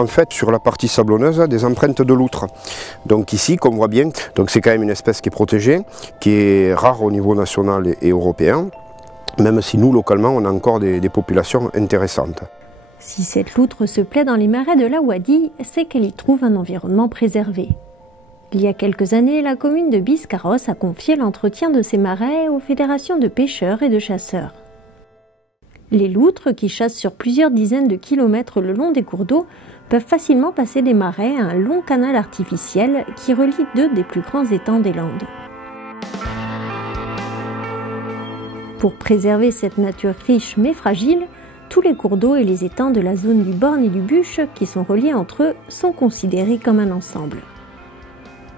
en fait sur la partie sablonneuse des empreintes de loutre. Donc ici, comme on voit bien, c'est quand même une espèce qui est protégée, qui est rare au niveau national et européen, même si nous, localement, on a encore des populations intéressantes. Si cette loutre se plaît dans les marais de la Wadi, c'est qu'elle y trouve un environnement préservé. Il y a quelques années, la commune de Biscarrosse a confié l'entretien de ces marais aux fédérations de pêcheurs et de chasseurs. Les loutres, qui chassent sur plusieurs dizaines de kilomètres le long des cours d'eau, peuvent facilement passer des marais à un long canal artificiel qui relie deux des plus grands étangs des Landes. Pour préserver cette nature riche mais fragile, tous les cours d'eau et les étangs de la zone du Borne et du Buche, qui sont reliés entre eux, sont considérés comme un ensemble.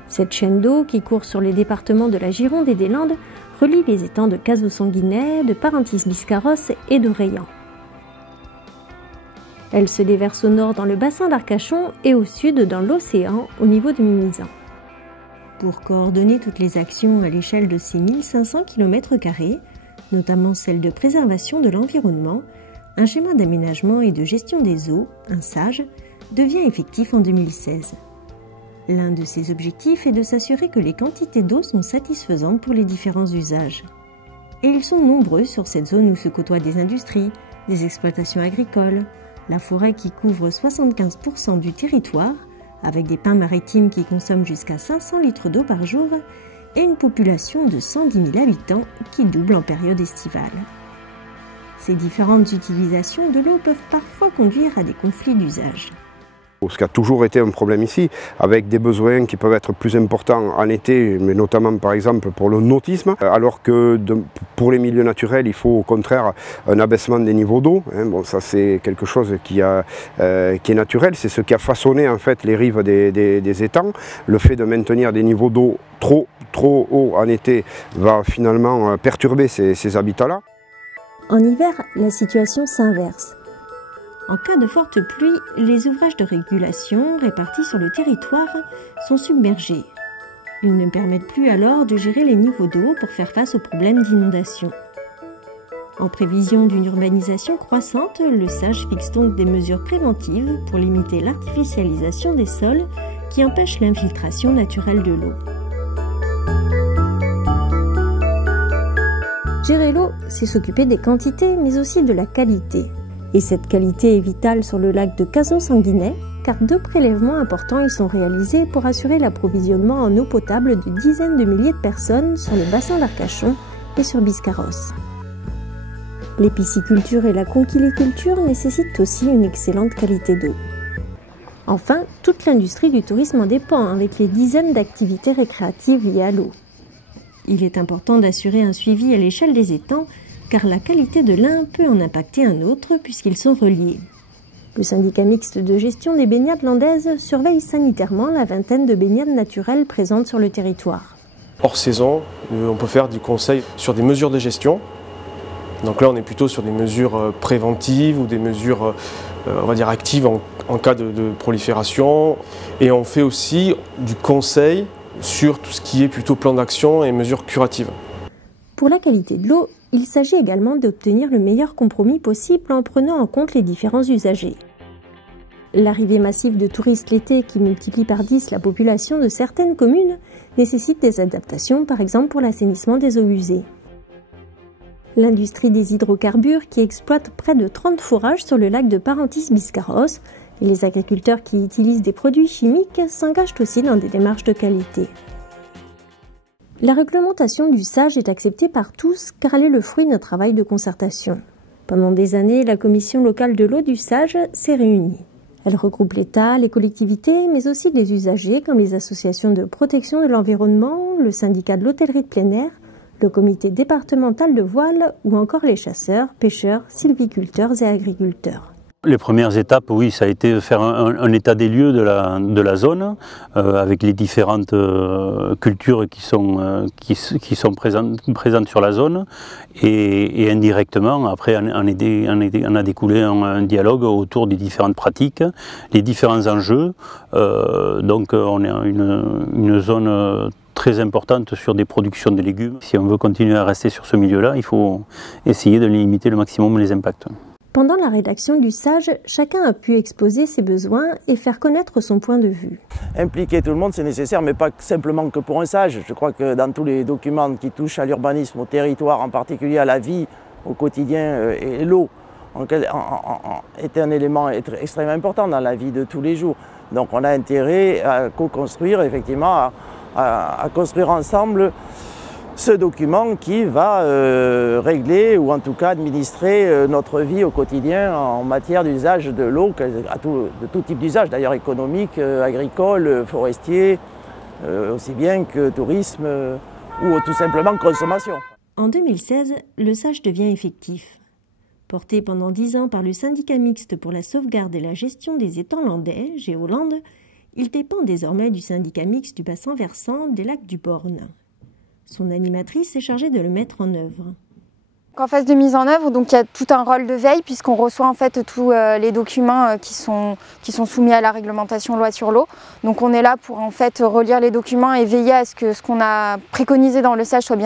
Cette chaîne d'eau, qui court sur les départements de la Gironde et des Landes, relie les étangs de Cazaux-Sanguinet, de Parentis-Biscarrosse et de Raillan. Elle se déverse au nord dans le bassin d'Arcachon et au sud dans l'océan au niveau de Mimizan. Pour coordonner toutes les actions à l'échelle de ces 1500 km², notamment celle de préservation de l'environnement, un schéma d'aménagement et de gestion des eaux, un SAGE, devient effectif en 2016. L'un de ses objectifs est de s'assurer que les quantités d'eau sont satisfaisantes pour les différents usages. Et ils sont nombreux sur cette zone où se côtoient des industries, des exploitations agricoles, la forêt qui couvre 75% du territoire, avec des pins maritimes qui consomment jusqu'à 500 litres d'eau par jour, et une population de 110 000 habitants qui double en période estivale. Ces différentes utilisations de l'eau peuvent parfois conduire à des conflits d'usage. Ce qui a toujours été un problème ici, avec des besoins qui peuvent être plus importants en été, mais notamment par exemple pour le nautisme, alors que pour les milieux naturels, il faut au contraire un abaissement des niveaux d'eau. Bon, ça c'est quelque chose qui est naturel, c'est ce qui a façonné en fait les rives des étangs. Le fait de maintenir des niveaux d'eau trop hauts en été va finalement perturber ces habitats-là. En hiver, la situation s'inverse. En cas de forte pluie, les ouvrages de régulation répartis sur le territoire sont submergés. Ils ne permettent plus alors de gérer les niveaux d'eau pour faire face aux problèmes d'inondation. En prévision d'une urbanisation croissante, le SAGE fixe donc des mesures préventives pour limiter l'artificialisation des sols qui empêchent l'infiltration naturelle de l'eau. Gérer l'eau, c'est s'occuper des quantités, mais aussi de la qualité. Et cette qualité est vitale sur le lac de Cazaux-Sanguinet, car 2 prélèvements importants y sont réalisés pour assurer l'approvisionnement en eau potable de dizaines de milliers de personnes sur le bassin d'Arcachon et sur Biscarrosse. L'épiciculture et la conchiliculture nécessitent aussi une excellente qualité d'eau. Enfin, toute l'industrie du tourisme en dépend, avec les dizaines d'activités récréatives liées à l'eau. Il est important d'assurer un suivi à l'échelle des étangs, car la qualité de l'un peut en impacter un autre puisqu'ils sont reliés. Le syndicat mixte de gestion des baignades landaises surveille sanitairement la vingtaine de baignades naturelles présentes sur le territoire. Hors saison, on peut faire du conseil sur des mesures de gestion. Donc là, on est plutôt sur des mesures préventives ou des mesures, on va dire, actives en cas de prolifération. Et on fait aussi du conseil sur tout ce qui est plutôt plan d'action et mesures curatives. Pour la qualité de l'eau, il s'agit également d'obtenir le meilleur compromis possible en prenant en compte les différents usagers. L'arrivée massive de touristes l'été qui multiplie par 10 la population de certaines communes nécessite des adaptations, par exemple pour l'assainissement des eaux usées. L'industrie des hydrocarbures qui exploite près de 30 forages sur le lac de Parentis-Biscarrosse et les agriculteurs qui utilisent des produits chimiques s'engagent aussi dans des démarches de qualité. La réglementation du SAGE est acceptée par tous car elle est le fruit d'un travail de concertation. Pendant des années, la commission locale de l'eau du SAGE s'est réunie. Elle regroupe l'État, les collectivités, mais aussi des usagers comme les associations de protection de l'environnement, le syndicat de l'hôtellerie de plein air, le comité départemental de voile ou encore les chasseurs, pêcheurs, sylviculteurs et agriculteurs. Les premières étapes, oui, ça a été de faire un état des lieux de la zone, avec les différentes cultures qui sont présentes sur la zone, et indirectement, après, on a découlé un dialogue autour des différentes pratiques, les différents enjeux. Donc on est une zone très importante sur des productions de légumes. Si on veut continuer à rester sur ce milieu-là, il faut essayer de limiter le maximum les impacts. Pendant la rédaction du SAGE, chacun a pu exposer ses besoins et faire connaître son point de vue. Impliquer tout le monde, c'est nécessaire, mais pas simplement que pour un SAGE. Je crois que dans tous les documents qui touchent à l'urbanisme, au territoire, en particulier à la vie, au quotidien, et l'eau est un élément extrêmement important dans la vie de tous les jours. Donc on a intérêt à co-construire, effectivement, à construire ensemble ce document qui va régler ou en tout cas administrer notre vie au quotidien en matière d'usage de l'eau, de tout type d'usage, d'ailleurs économique, agricole, forestier, aussi bien que tourisme ou tout simplement consommation. En 2016, le SAGE devient effectif. Porté pendant 10 ans par le syndicat mixte pour la sauvegarde et la gestion des étangs landais, Géolande, il dépend désormais du syndicat mixte du bassin versant des lacs du Born. Son animatrice est chargée de le mettre en œuvre. En phase de mise en œuvre, donc il y a tout un rôle de veille puisqu'on reçoit en fait tous les documents qui sont soumis à la réglementation loi sur l'eau. Donc on est là pour en fait relire les documents et veiller à ce que ce qu'on a préconisé dans le SAGE soit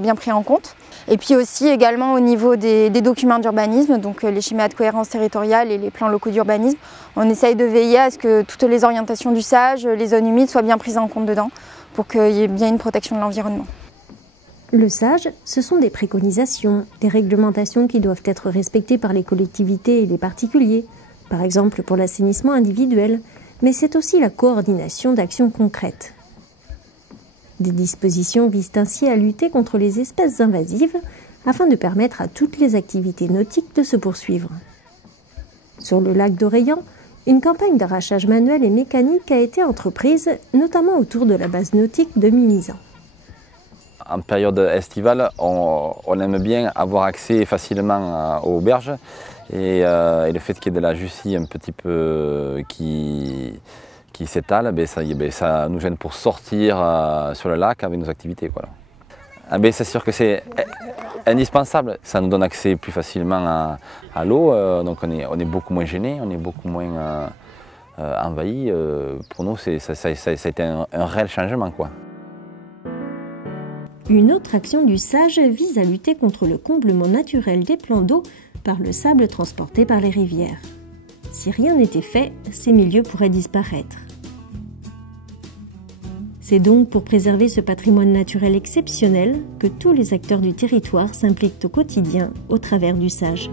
bien pris en compte. Et puis aussi également au niveau des documents d'urbanisme, donc les schémas de cohérence territoriale et les plans locaux d'urbanisme, on essaye de veiller à ce que toutes les orientations du SAGE, les zones humides soient bien prises en compte dedans pour qu'il y ait bien une protection de l'environnement. Le SAGE, ce sont des préconisations, des réglementations qui doivent être respectées par les collectivités et les particuliers, par exemple pour l'assainissement individuel, mais c'est aussi la coordination d'actions concrètes. Des dispositions visent ainsi à lutter contre les espèces invasives afin de permettre à toutes les activités nautiques de se poursuivre. Sur le lac d'Oreillan, une campagne d'arrachage manuel et mécanique a été entreprise, notamment autour de la base nautique de Mimizan. En période estivale, on aime bien avoir accès facilement aux berges et le fait qu'il y ait de la jussie un petit peu qui s'étale, ça nous gêne pour sortir sur le lac avec nos activités. C'est sûr que c'est indispensable, ça nous donne accès plus facilement à l'eau, donc on est beaucoup moins gêné, on est beaucoup moins envahi. Pour nous, ça a été un réel changement. Une autre action du SAGE vise à lutter contre le comblement naturel des plans d'eau par le sable transporté par les rivières. Si rien n'était fait, ces milieux pourraient disparaître. C'est donc pour préserver ce patrimoine naturel exceptionnel que tous les acteurs du territoire s'impliquent au quotidien au travers du SAGE.